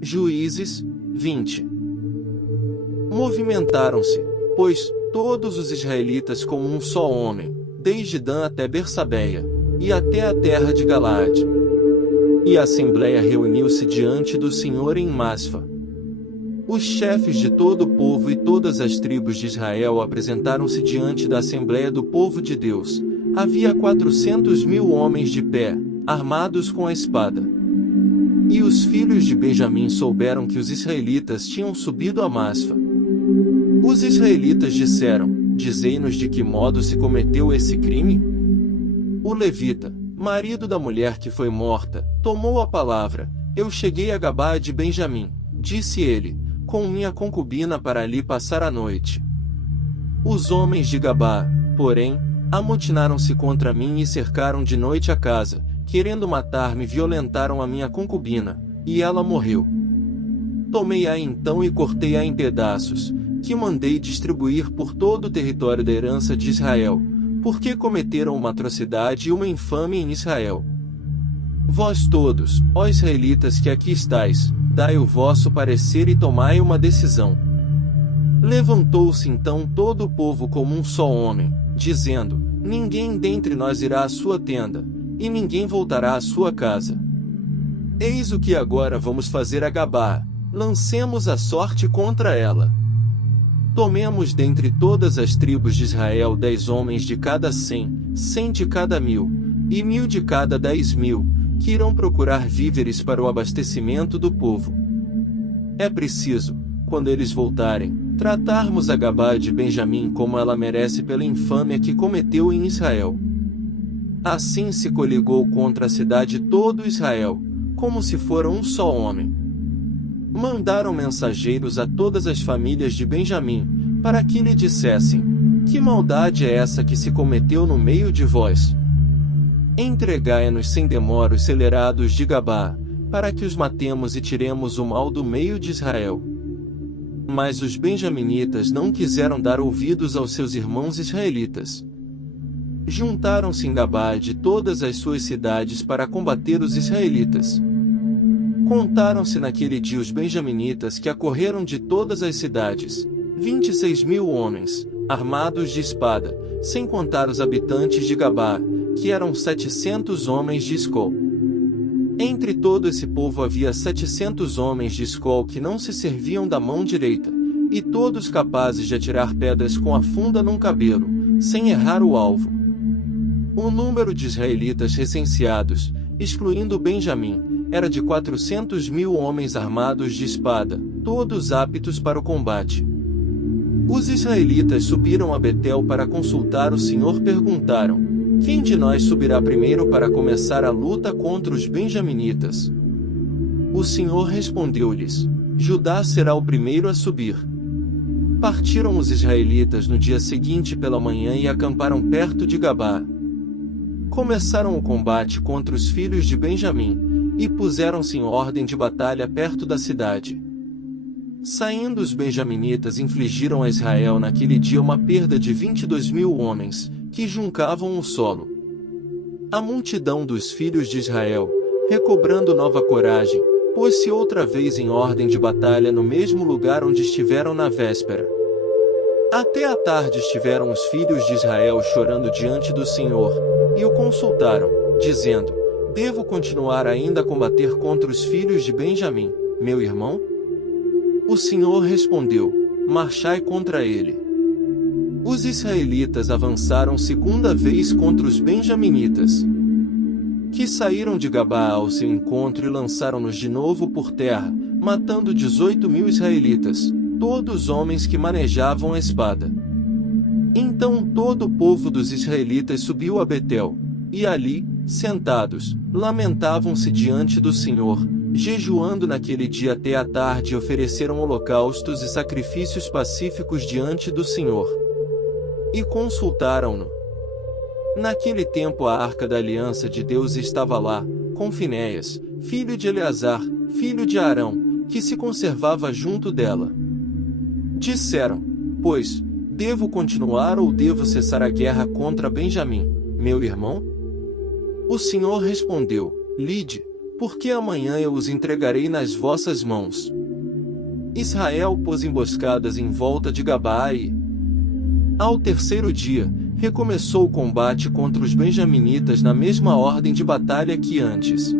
Juízes 20. Movimentaram-se, pois, todos os israelitas como um só homem, desde Dan até Bersabeia, e até a terra de Galaade. E a assembleia reuniu-se diante do Senhor em Masfa. Os chefes de todo o povo e todas as tribos de Israel apresentaram-se diante da assembleia do povo de Deus. Havia 400.000 homens de pé, armados com a espada. E os filhos de Benjamim souberam que os israelitas tinham subido a Masfa. Os israelitas disseram: Dizei-nos de que modo se cometeu esse crime? O levita, marido da mulher que foi morta, tomou a palavra. Eu cheguei a Gabá de Benjamim, disse ele, com minha concubina para ali passar a noite. Os homens de Gabá, porém, amotinaram-se contra mim e cercaram de noite a casa, querendo matar-me, violentaram a minha concubina, e ela morreu. Tomei-a então e cortei-a em pedaços, que mandei distribuir por todo o território da herança de Israel, porque cometeram uma atrocidade e uma infâmia em Israel. Vós todos, ó israelitas que aqui estáis, dai o vosso parecer e tomai uma decisão. Levantou-se então todo o povo como um só homem, dizendo: Ninguém dentre nós irá à sua tenda, e ninguém voltará à sua casa. Eis o que agora vamos fazer a Gabá, lancemos a sorte contra ela. Tomemos dentre todas as tribos de Israel 10 homens de cada 100, 100 de cada 1000, e 1000 de cada 10.000, que irão procurar víveres para o abastecimento do povo. É preciso, quando eles voltarem, tratarmos a Gabá de Benjamim como ela merece pela infâmia que cometeu em Israel. Assim se coligou contra a cidade todo Israel, como se fora um só homem. Mandaram mensageiros a todas as famílias de Benjamim, para que lhe dissessem: Que maldade é essa que se cometeu no meio de vós? Entregai-nos sem demora os celerados de Gabá, para que os matemos e tiremos o mal do meio de Israel. Mas os benjaminitas não quiseram dar ouvidos aos seus irmãos israelitas. Juntaram-se em Gabá de todas as suas cidades para combater os israelitas. Contaram-se naquele dia os benjaminitas que acorreram de todas as cidades, 26.000 homens, armados de espada, sem contar os habitantes de Gabá, que eram 700 homens de Escol. Entre todo esse povo havia 700 homens de Escol que não se serviam da mão direita, e todos capazes de atirar pedras com a funda num cabelo, sem errar o alvo. O número de israelitas recenseados, excluindo Benjamim, era de 400.000 homens armados de espada, todos aptos para o combate. Os israelitas subiram a Betel para consultar o Senhor. Perguntaram: Quem de nós subirá primeiro para começar a luta contra os benjaminitas? O Senhor respondeu-lhes: Judá será o primeiro a subir. Partiram os israelitas no dia seguinte pela manhã e acamparam perto de Gabá. Começaram o combate contra os filhos de Benjamim, e puseram-se em ordem de batalha perto da cidade. Saindo os benjaminitas infligiram a Israel naquele dia uma perda de 22.000 homens, que juncavam o solo. A multidão dos filhos de Israel, recobrando nova coragem, pôs-se outra vez em ordem de batalha no mesmo lugar onde estiveram na véspera. Até à tarde estiveram os filhos de Israel chorando diante do Senhor, e o consultaram, dizendo: Devo continuar ainda a combater contra os filhos de Benjamim, meu irmão? O Senhor respondeu: Marchai contra ele. Os israelitas avançaram segunda vez contra os benjaminitas, que saíram de Gabá ao seu encontro e lançaram-nos de novo por terra, matando 18.000 israelitas, todos homens que manejavam a espada. Então todo o povo dos israelitas subiu a Betel, e ali, sentados, lamentavam-se diante do Senhor, jejuando naquele dia até a tarde, ofereceram holocaustos e sacrifícios pacíficos diante do Senhor. E consultaram-no. Naquele tempo a arca da aliança de Deus estava lá, com Finéias, filho de Eleazar, filho de Arão, que se conservava junto dela. Disseram: Pois, devo continuar ou devo cessar a guerra contra Benjamim, meu irmão? O Senhor respondeu: Lide, porque amanhã eu os entregarei nas vossas mãos. Israel pôs emboscadas em volta de Gabaa e, ao terceiro dia, recomeçou o combate contra os benjaminitas na mesma ordem de batalha que antes.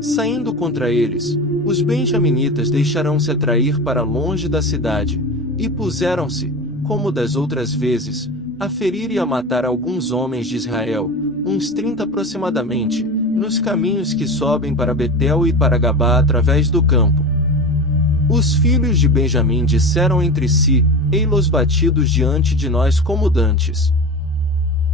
Saindo contra eles, os benjaminitas deixaram-se atrair para longe da cidade, e puseram-se, como das outras vezes, a ferir e a matar alguns homens de Israel, uns 30 aproximadamente, nos caminhos que sobem para Betel e para Gabaa através do campo. Os filhos de Benjamim disseram entre si: ei-los batidos diante de nós como dantes.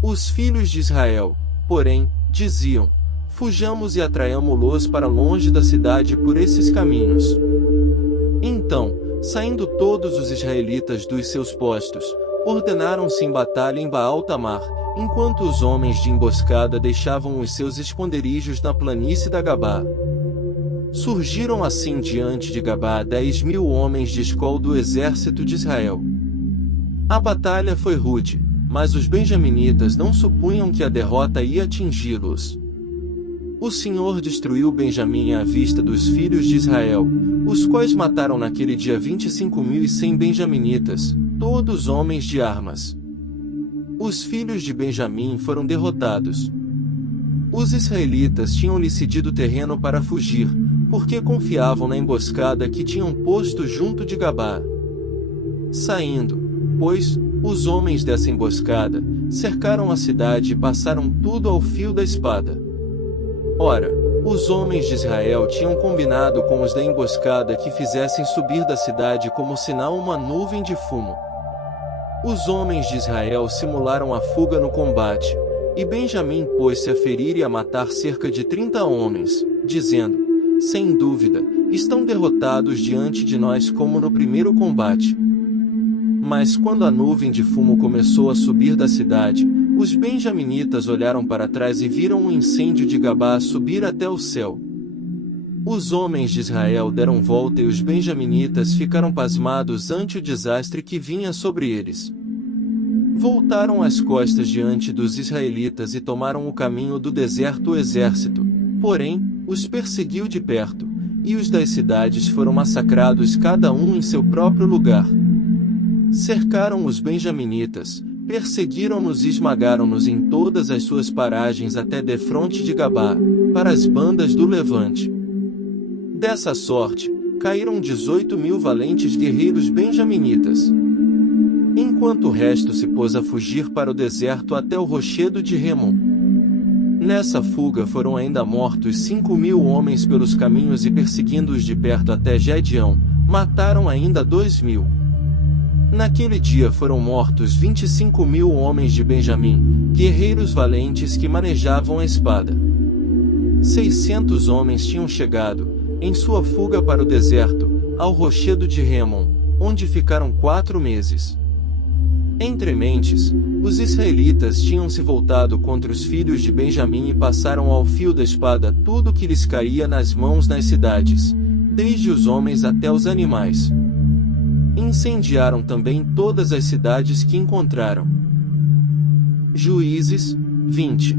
Os filhos de Israel, porém, diziam: fujamos e atraiamo-los para longe da cidade por esses caminhos. Então, saindo todos os israelitas dos seus postos, ordenaram-se em batalha em Baal-Tamar, enquanto os homens de emboscada deixavam os seus esconderijos na planície da Gabaa. Surgiram assim diante de Gabaa 10.000 homens de escol do exército de Israel. A batalha foi rude, mas os benjaminitas não supunham que a derrota ia atingi-los. O Senhor destruiu Benjamim à vista dos filhos de Israel, os quais mataram naquele dia 25.100 benjaminitas, todos homens de armas. Os filhos de Benjamim foram derrotados. Os israelitas tinham-lhe cedido terreno para fugir, porque confiavam na emboscada que tinham posto junto de Gabaa. Saindo, pois, os homens dessa emboscada, cercaram a cidade e passaram tudo ao fio da espada. Ora, os homens de Israel tinham combinado com os da emboscada que fizessem subir da cidade como sinal uma nuvem de fumo. Os homens de Israel simularam a fuga no combate, e Benjamim pôs-se a ferir e a matar cerca de 30 homens, dizendo: sem dúvida, estão derrotados diante de nós como no primeiro combate. Mas quando a nuvem de fumo começou a subir da cidade, os benjaminitas olharam para trás e viram um incêndio de Gabaa subir até o céu. Os homens de Israel deram volta e os benjaminitas ficaram pasmados ante o desastre que vinha sobre eles. Voltaram as costas diante dos israelitas e tomaram o caminho do deserto. O exército, porém, os perseguiu de perto, e os das cidades foram massacrados cada um em seu próprio lugar. Cercaram os benjaminitas, perseguiram-nos e esmagaram-nos em todas as suas paragens até defronte de Gabaa, para as bandas do levante. Dessa sorte, caíram 18.000 valentes guerreiros benjaminitas. Enquanto o resto se pôs a fugir para o deserto até o rochedo de Remon. Nessa fuga foram ainda mortos 5.000 homens pelos caminhos e perseguindo-os de perto até Gedeão, mataram ainda 2.000. Naquele dia foram mortos 25.000 homens de Benjamim, guerreiros valentes que manejavam a espada. 600 homens tinham chegado, em sua fuga para o deserto, ao rochedo de Remon, onde ficaram 4 meses. Entre mentes, os israelitas tinham se voltado contra os filhos de Benjamim e passaram ao fio da espada tudo o que lhes caía nas mãos nas cidades, desde os homens até os animais. Incendiaram também todas as cidades que encontraram. Juízes 20.